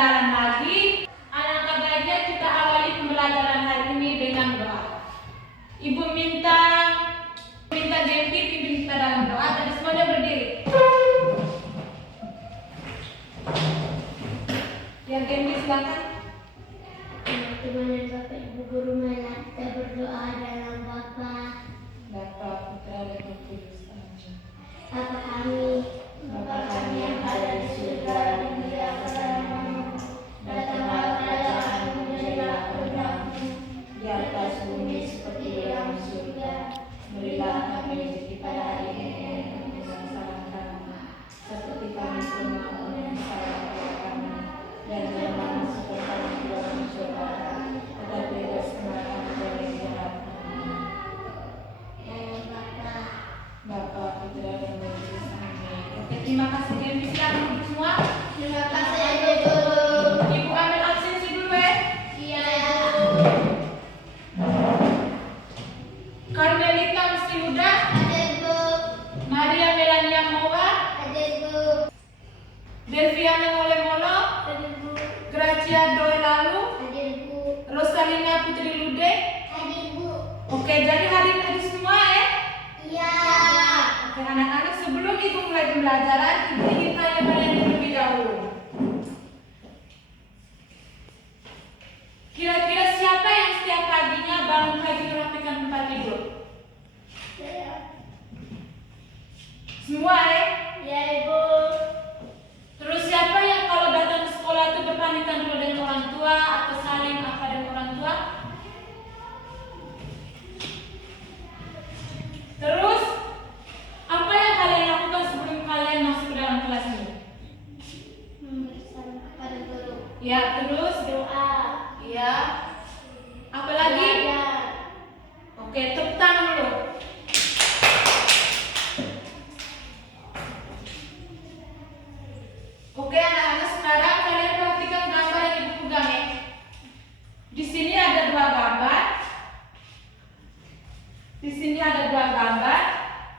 kebenaran lagi. Alangkah baiknya kita awali pembelajaran hari ini dengan doa. Ibu minta Gempi pimpin kita dalam doa. Jadi semuanya berdiri. Yang Gempi silakan. Teman-teman Bapak Ibu Guru, marilah kita berdoa dalam Bapa, Putra dan Roh Kudus. Amin. Bapa kami yang ada di surga, dimuliakanlah namamu. Datanglah kerajaanmu, jadilah kehendakmu di atas bumi seperti di dalam surga. Berilah kami rezeki pada hari ini, dan kami salah kami, seperti kami pun mengampuni yang salah kepada kami. Dan jangan masuk ke dalam cobaan, tetapi bebaskanlah kami dari yang jahat. Bapa, Putra dan Roh Kudus. Amin. Oke, terima kasih Gempi. Silakan duduk semua. Terima kasih Ibu Guru. Ibu ambil absensi dulu ya. Iya Ibu. Carmelita Mesti Muda, Ada Ibu. Maria Melania Moa, Ada Ibu. Delviana Molemolo, Ada Ibu. Gracia Doe Lalu, Ada Ibu. Rosalina Putri Lude. Ada Ibu. Oke, jadi hadir tadi semua ya. Iya. Oke, anak-anak, sebelum ibu mulai pembelajaran, ibu ingin tanya kalian terlebih dahulu. Kira-kira siapa yang setiap paginya bangun pagi merapikan tempat tidur? Semua ya? Iya Ibu. Terus siapa yang kalau datang ke sekolah itu berpamitan dulu dengan orang tua atau saling apa dengan orang tua? Terus apa yang kalian lakukan sebelum kalian masuk ke dalam kelas ini? Bersalam kepada guru. Ya, terus Doa. ya. Apa lagi? Belajar. Oke, tepuk tangan dulu. Oke, anak-anak, sekarang kalian perhatikan gambar yang ibu pegang ya. Di sini ada dua gambar. Di sini ada dua gambar.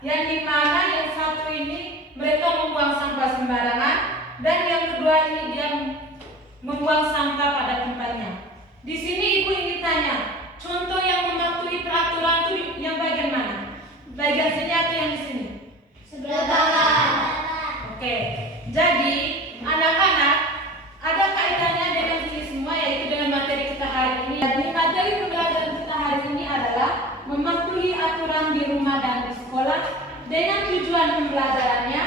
Yang dimana yang satu ini mereka membuang sampah sembarangan, dan yang kedua ini dia membuang sampah pada tempatnya. Di sini ibu ingin tanya, contoh yang mematuhi peraturan itu yang bagian mana? Bagian sini atau yang di sini? Sebelah kanan. Oke, jadi anak-anak, ada kaitannya dengan ini semua, yaitu dengan materi kita hari ini. Jadi materi pembelajaran kita hari ini adalah mematuhi aturan di rumah dan di sekolah dengan tujuan pembelajarannya.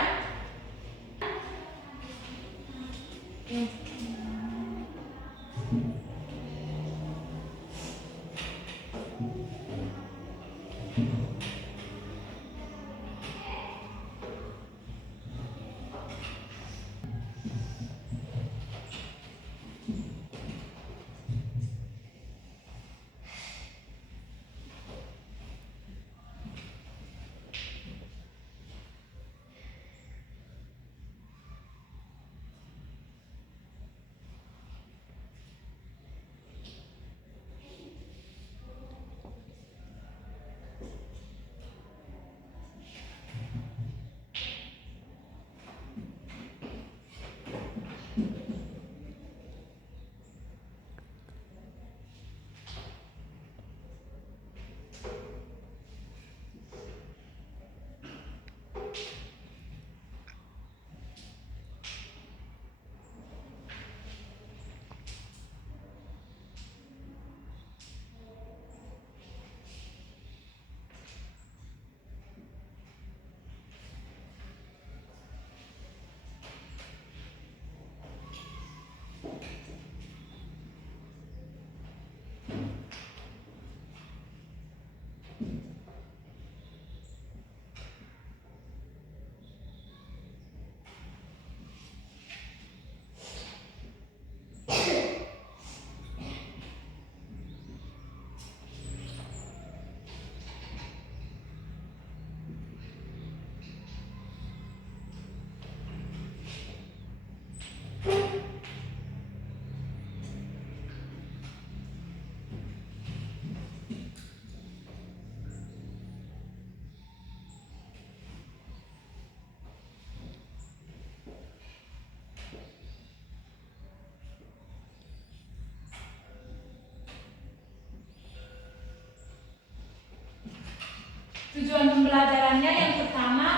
Tujuan pembelajarannya yang pertama,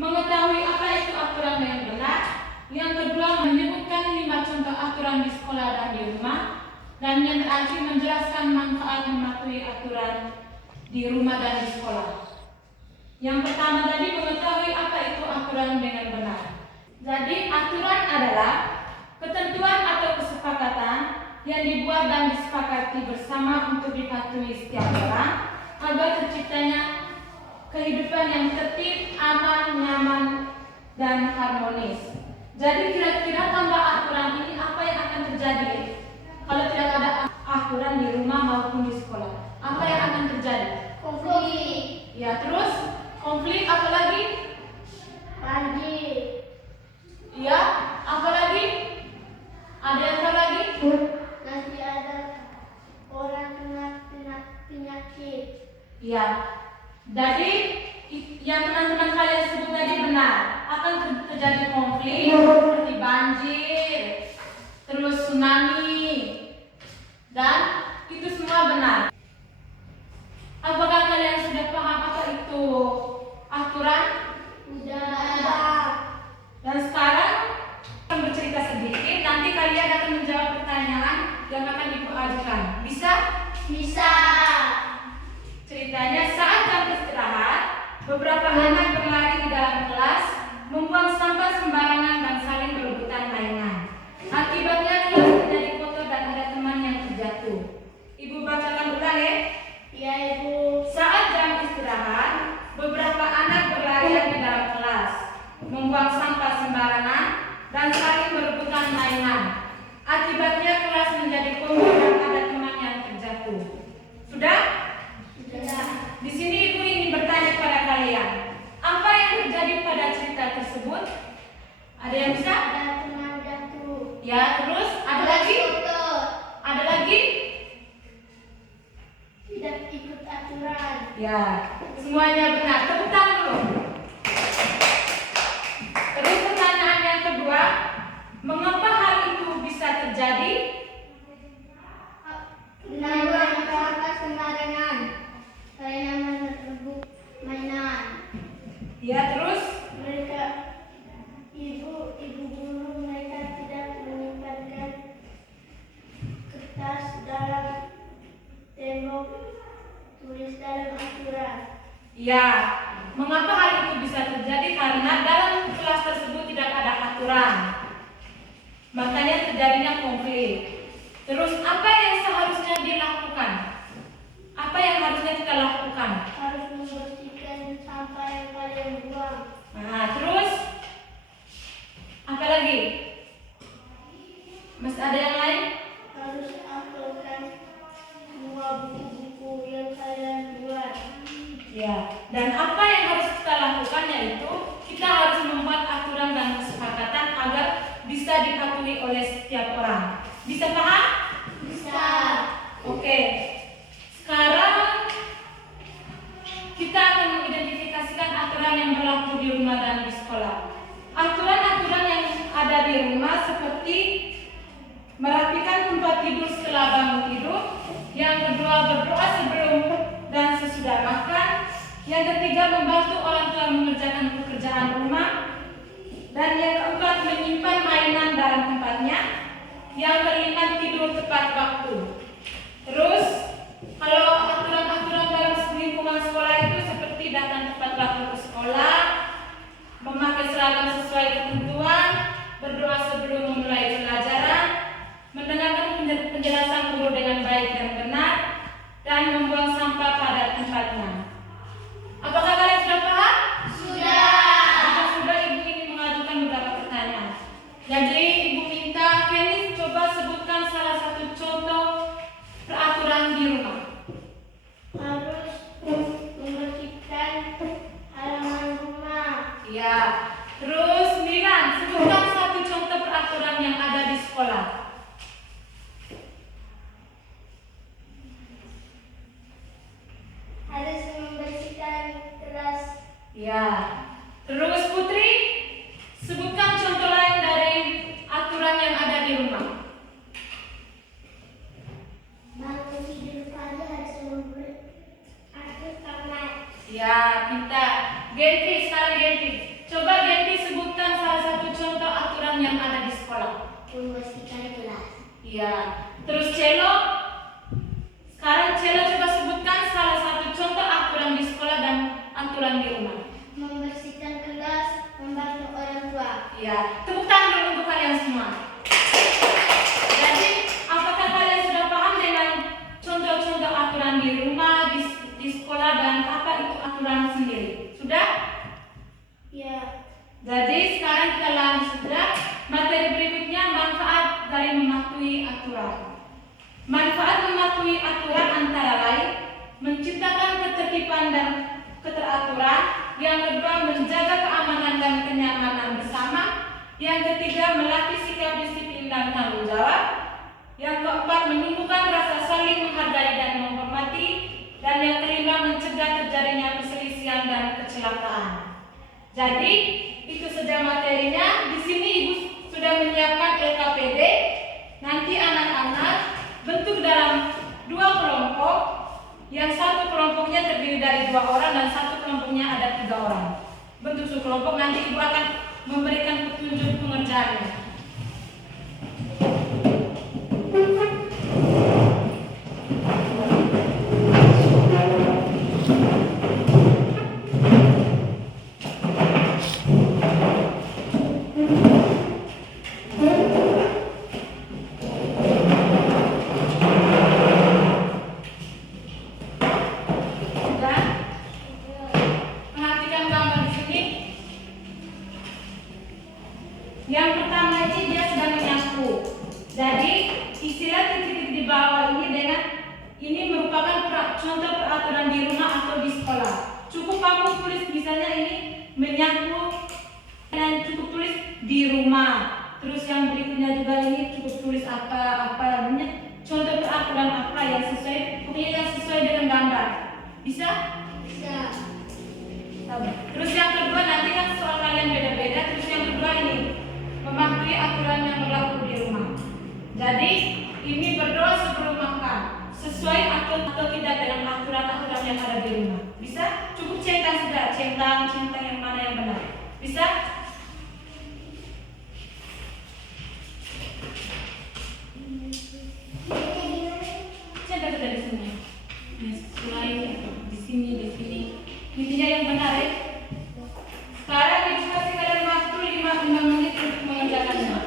mengetahui apa itu aturan yang benar. Yang kedua, menyebutkan 5 contoh aturan di sekolah dan di rumah. Dan yang terakhir, menjelaskan manfaat mematuhi aturan di rumah dan di sekolah. Yang pertama tadi, mengetahui apa itu aturan dengan benar. Jadi, aturan adalah ketentuan atau kesepakatan yang dibuat dan disepakati bersama untuk dipatuhi setiap orang agar terciptanya kehidupan yang tertib, aman, nyaman, dan harmonis. Jadi kira-kira tanpa aturan ini apa yang akan terjadi kalau tidak ada aturan di rumah maupun di sekolah? Apa yang akan terjadi? Konflik. Ya, terus konflik apa lagi? Banjir. Ya, apa lagi? Ada yang apa lagi? Nanti ada orang kena penyakit. Ya, jadi yang teman-teman kalian sebut tadi benar. Akan terjadi konflik seperti banjir, terus tsunami, dan itu semua benar. Apakah kalian sudah paham apa itu aturan? Sudah. Dan sekarang akan bercerita sedikit. Nanti kalian akan menjawab pertanyaan yang akan ibu ajukan. Bisa? Bisa. Ceritanya saat jam istirahat, beberapa anak berlari di dalam kelas, membuang sampah sembarangan dan saling berebutan mainan. Akibatnya kelas menjadi kotor dan ada teman yang terjatuh. Ibu bacakan ulang ya. Ya, Ibu. Saat jam istirahat, beberapa anak berlarian di dalam kelas, membuang sampah sembarangan dan saling berebutan mainan. Akibatnya kelas menjadi kotor dan ada teman yang terjatuh. Sudah? Sudah. Di sini ibu ingin bertanya kepada kalian, apa yang terjadi pada cerita tersebut? Ada yang bisa? Ada teman jatuh. Ya, terus ada lagi? Kotor. Ada lagi? Tidak ikut aturan. Ya, semuanya benar. Tepuk tangan dulu. Terus pertanyaan yang kedua, mengapa hal itu bisa terjadi? Membuang sampah sembarangan. Karena merebut mainan. Ya, terus? Mereka ibu guru mereka tidak menyimpankan kertas dalam tembok, tulis dalam aturan. Ya, mengapa hal itu bisa terjadi? Karena dalam kelas tersebut tidak ada aturan. Makanya terjadinya konflik. Terus apa yang seharusnya dilakukan? Apa yang harusnya kita lakukan? Harus membersihkan sampah yang kalian buang. Nah, terus apa lagi? Mas ada yang lain? Harus uploadkan semua buku-buku yang kalian buat. Ya. Dan apa yang harus kita lakukan yaitu kita harus membuat aturan dan kesepakatan agar bisa dipatuhi oleh setiap orang. Bisa paham? Bisa. Oke. Sekarang kita akan mengidentifikasikan aturan yang berlaku di rumah dan di sekolah. Aturan-aturan yang ada di rumah seperti merapikan tempat tidur setelah bangun tidur. Yang kedua, berdoa sebelum dan sesudah makan. Yang ketiga, membantu orang tua mengerjakan pekerjaan rumah. Dan yang keempat, menyimpan mainan dalam tempatnya. Yang kelima, tidur tepat waktu. Terus, kalau aturan-aturan dalam lingkungan sekolah itu seperti datang tepat waktu ke sekolah, memakai seragam sesuai ketentuan, berdoa sebelum memulai pelajaran, mendengarkan penjelasan guru dengan baik dan benar, dan membuang sampah pada tempatnya. Apakah kalian sudah paham? Sudah. Jika sudah, ibu ingin mengajukan beberapa pertanyaan. Jadi ibu minta Fenis coba sebutkan salah satu contoh peraturan di rumah. Harus membersihkan halaman rumah. Ya. Terus Milan, sebutkan satu contoh peraturan yang ada di sekolah. Harus membersihkan kelas. Ya. Terus Putri, sebutkan contoh lain dari aturan yang ada di rumah. Bangun tidur pagi harus membersihkan kamar. Ya. Genti, sekarang Genti. Coba Genti sebutkan salah satu contoh aturan yang ada di sekolah. Membersihkan kelas. Iya. Terus Celo, sekarang Celo coba sebutkan salah satu contoh aturan di sekolah dan aturan di rumah. Membersihkan kelas, membantu orang tua. Iya. Tepuk tangan dulu untuk kalian semua. Jadi, apakah kalian sudah paham dengan contoh-contoh aturan di rumah, di sekolah, dan apa itu aturan sendiri? Sudah? Ya. Jadi sekarang kita lanjut sudah. Materi berikutnya manfaat dari mematuhi aturan. Manfaat mematuhi aturan antara lain menciptakan ketertiban dan keteraturan. Yang kedua, menjaga keamanan dan kenyamanan bersama. Yang ketiga, melatih sikap disiplin dan tanggung jawab. Yang keempat, menumbuhkan rasa saling menghargai dan menghormati. Dan yang kelima, mencegah terjadinya perselisihan dan kecelakaan. Jadi, itu saja materinya. Di sini Ibu sudah menyiapkan LKPD. Nanti anak-anak bentuk dalam 2 kelompok. Yang satu kelompoknya terdiri dari 2 orang dan satu kelompoknya ada 3 orang. Bentuk sekelompok, nanti Ibu akan memberikan petunjuk pengerjaannya. Yang pertama ini dia sedang menyapu. Jadi istilah titik-titik di bawah ini dengan ini merupakan contoh peraturan di rumah atau di sekolah. Cukup kamu tulis misalnya ini menyapu dan cukup tulis di rumah. Terus yang berikutnya juga ini cukup tulis apa namanya contoh peraturan apa yang sesuai, pokoknya yang sesuai dengan gambar. Bisa? Bisa. Terus yang kedua nanti kan soal kalian beda-beda. Terus yang kedua ini mematuhi aturan yang berlaku di rumah. Jadi ini berdoa sebelum makan sesuai atau tidak dengan aturan-aturan yang ada di rumah. Bisa? Cukup centang saja, centang yang mana yang benar. Bisa? Centang saja di sini. Sesuai di sini. Intinya yang benar ya. Sekarang Ibu kasih kalian waktu 5 menit untuk mengerjakannya.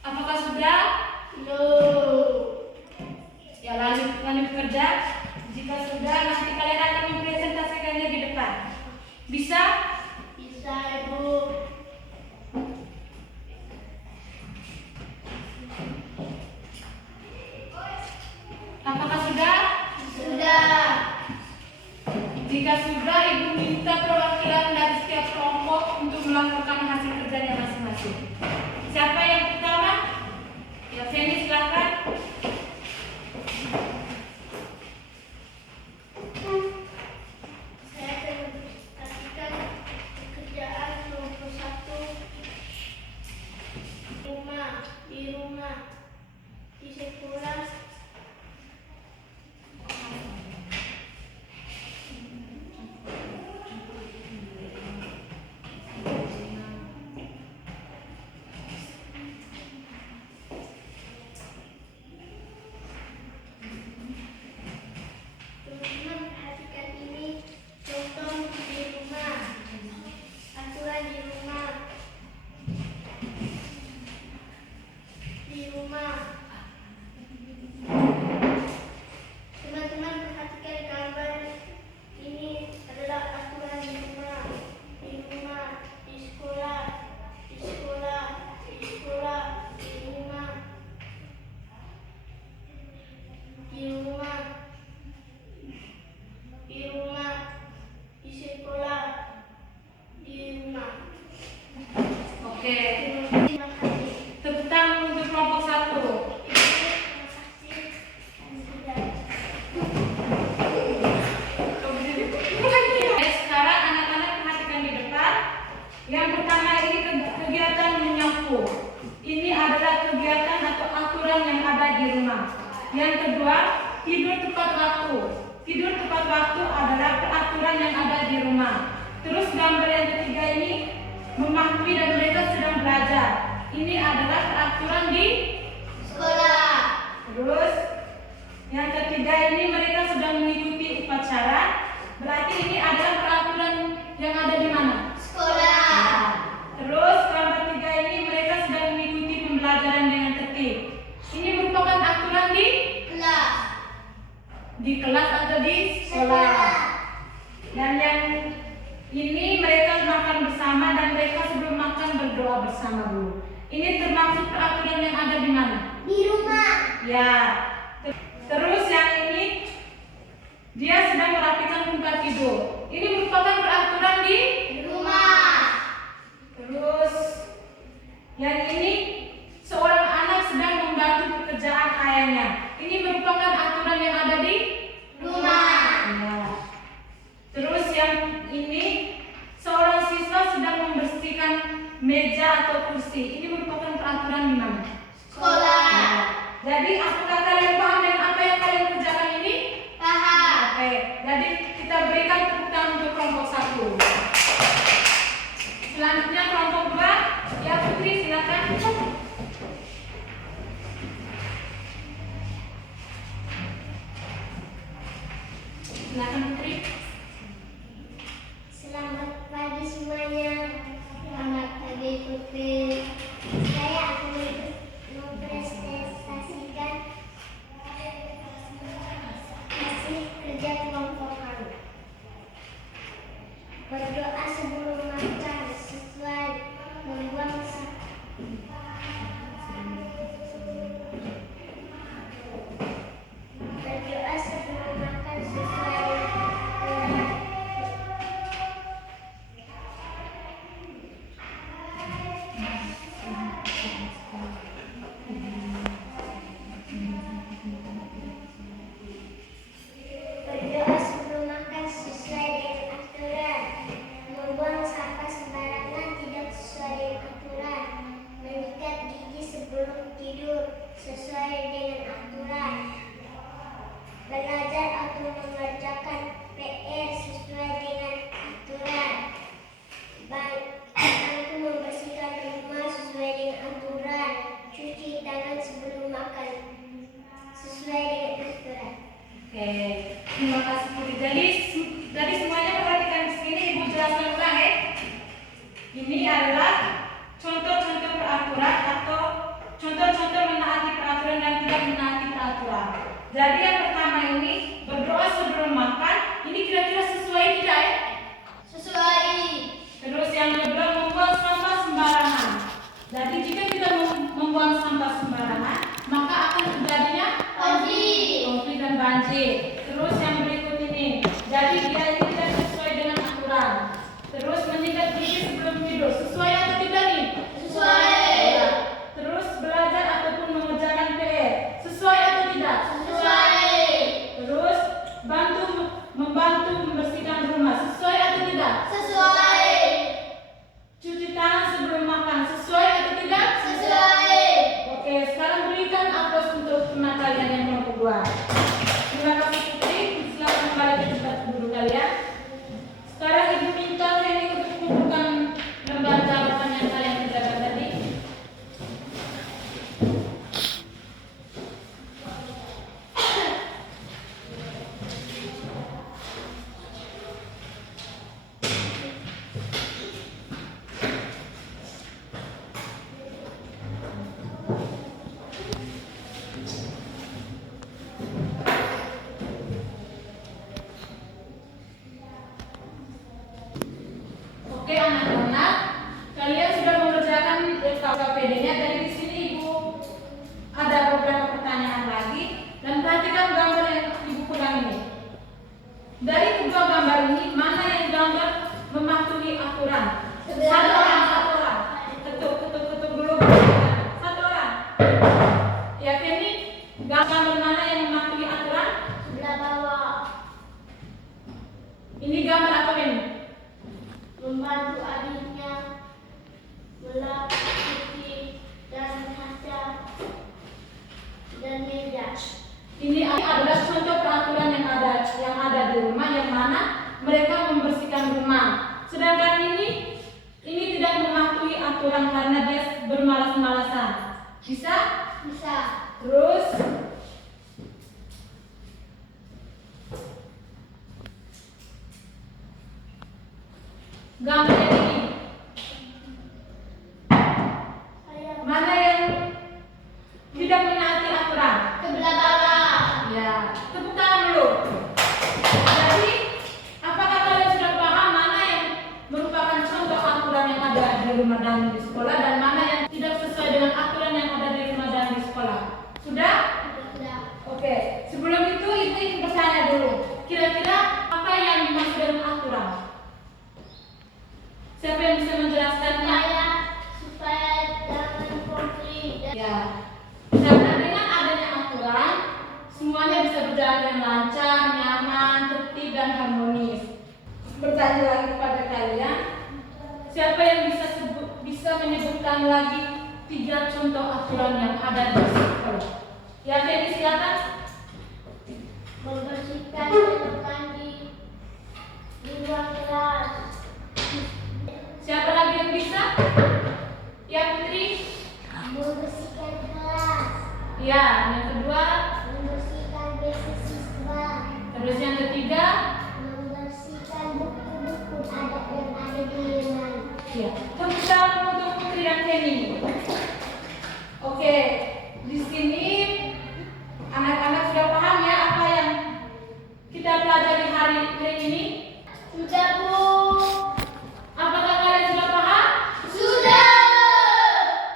Apakah sudah? No. Ya lanjut kerja. Jika sudah, nanti kalian akan mempresentasikannya di depan. Bisa? Bisa, Ibu. Apakah sudah? Sudah. Jika sudah, Ibu minta perwakilan dari setiap kelompok untuk melaporkan hasil kerjanya masing-masing. Siapa yang pertama? Ya, Feni silakan. Saya di rumah, di sekolah, teman-teman perhatikan ini contoh di rumah, aturan di rumah, di rumah. Teman-teman perhatikan gambar ini adalah aturan di rumah, di rumah, di sekolah, di sekolah, di sekolah, di rumah, di rumah, di rumah, di sekolah, di rumah. Oke. Terima kasih. Tepuk tangan untuk kelompok 1. Sekarang anak-anak perhatikan di depan. Yang pertama ini kegiatan menyapu. Ini adalah kegiatan atau aturan yang ada di rumah. Yang kedua, tidur tepat waktu. Tidur tepat waktu adalah peraturan yang ada di rumah. Terus gambar yang ketiga ini memahami dan mereka sedang belajar. Ini adalah peraturan di Sekolah. Terus yang ketiga ini mereka sedang mengikuti upacara. Berarti ini adalah peraturan yang ada di mana? Sekolah. Nah, terus gambar tiga ini mereka sedang mengikuti pembelajaran dengan tertib. Ini merupakan aturan Kelas. di kelas atau di sekolah. Dan yang ini mereka makan bersama dan mereka sebelum makan berdoa bersama dulu. Ini termasuk peraturan yang ada di mana? Di rumah. Ya. Terus yang ini dia sedang merapikan tempat tidur. Ini merupakan peraturan di Rumah. Terus yang ini seorang anak sedang membantu pekerjaan ayahnya. Ini merupakan aturan yang ada di Rumah. Ya. Terus yang ini seorang siswa sedang membersihkan meja atau kursi. Ini merupakan peraturan di mana? Sekolah. Ya. Jadi apakah kalian paham dengan apa yang kalian kerjakan ini? Paham. Oke, jadi kita berikan tepuk tangan untuk kelompok 1. Selanjutnya kelompok 2. Ya Putri, silakan. Silakan Putri. Selamat pagi semuanya. Selamat pagi Putri. Saya akan mempresentasikan hasil kerja kelompok kami. Berdoa sebelum makan sesuai membuang Berdoa sebelum makan sesuai Berdoa sebelum makan sesuai dengan aturan. Membuang sampah sembarangan tidak sesuai dengan aturan. Menyikat gigi sebelum tidur sesuai dengan aturan. Belajar atau mengerjakan PR sesuai dengan aturan. Bantu membersihkan rumah sesuai dengan aturan. Cuci tangan sebelum makan sesuai dengan aturan. Oke, terima kasih Putri. Jadi semuanya perhatikan di sini, Ibu jelaskan ulang ya. Ini adalah contoh-contoh peraturan atau contoh-contoh menaati peraturan dan tidak menaati peraturan. Jadi yang pertama ini berdoa sebelum makan. Ini kira-kira sesuai tidak ya? Sesuai. Terus yang kedua membuang sampah sembarangan. Jadi jika kita membuang sampah sembarangan, maka akan terjadinya konflik dan banjir. Terus yang berikut ini, jadi dia ini tidak sesuai dengan aturan. Terus menyikat gigi sebelum tidur, sesuai atau tidak nih? Sesuai. Ya. Terus belajar ataupun mengerjakan PR, sesuai atau tidak? Sesuai. Terus membantu membersihkan rumah, sesuai atau tidak? Sesuai. Cuci tangan sebelum makan, sesuai atau tidak? Sesuai. Oke, untuk teman kalian yang kelompok 2. Terima kasih Putri, silakan kembali ke tempat duduk kalian. Sekarang Ibu minta Feni untuk kumpulkan lembar jawaban yang kalian kerjakan tadi. Oke anak-anak, kalian sudah mengerjakan KPD-nya. Dari di sini Ibu ada beberapa pertanyaan lagi dan perhatikan gambar yang Ibu pulang ini. Dari kedua gambar ini, mana yang gambar mematuhi aturan? Satu orang. Ketuk dulu. Satu orang. Ya Feni, gambar mana yang mematuhi aturan? Sebelah bawah. Ini gambar apa Feni? Membantu adiknya melap putih dan kaca dan meja. Ini adalah contoh peraturan yang ada di rumah, yang mana mereka membersihkan rumah. Sedangkan ini tidak mematuhi aturan karena dia bermalas-malasan. Bisa? Bisa. Terus gambar yang ini, mana yang tidak menaati aturan? Sebelah bawah. Ya, tepuk tangan dulu. Jadi, apakah kalian sudah paham mana yang merupakan contoh aturan yang ada di rumah dan di sekolah, dan mana yang tidak sesuai dengan aturan yang ada di rumah dan di sekolah? Sudah? Sudah. Oke. Sebelum itu, Ibu ingin bertanya dulu. Kira-kira apa yang dimaksud dengan aturan? Siapa yang bisa menjelaskannya? Supaya jangan konflik. Ya. Karena dengan adanya aturan, semuanya bisa berjalan dengan lancar, nyaman, tertib, dan harmonis. Bertanya lagi kepada kalian, siapa yang bisa menyebutkan lagi 3 contoh aturan yang ada di sekolah? Ya, Feni silakan. Membersihkan selokan di ruang kelas. Siapa lagi yang bisa? Ya, Putri. Membersihkan kelas. Ya, yang kedua. Membersihkan WC siswa. Terus yang ketiga. Membersihkan buku-buku yang ada di ruangan. Ya, tepuk tangan untuk Putri dan Feni. Oke, di sini anak-anak sudah paham ya apa yang kita pelajari hari ini? Sudah, Bu. Apakah kalian sudah paham? Sudah.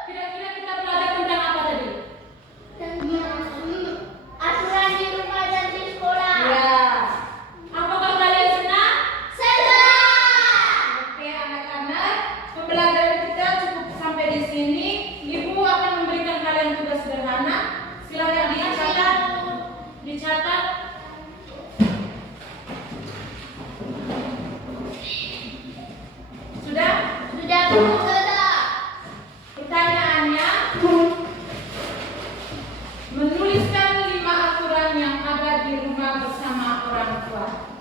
Kira-kira kita belajar tentang apa tadi? Tentang aturan di rumah dan di sekolah. Ya. Apakah kalian senang? Senang. Oke, anak-anak, pembelajaran kita cukup sampai di sini. Ibu akan memberikan kalian tugas sederhana. Silakan dicatat. Sudah? Sudah, Bu. Sudah. Pertanyaannya, menuliskan 5 aturan yang ada di rumah bersama orang tua.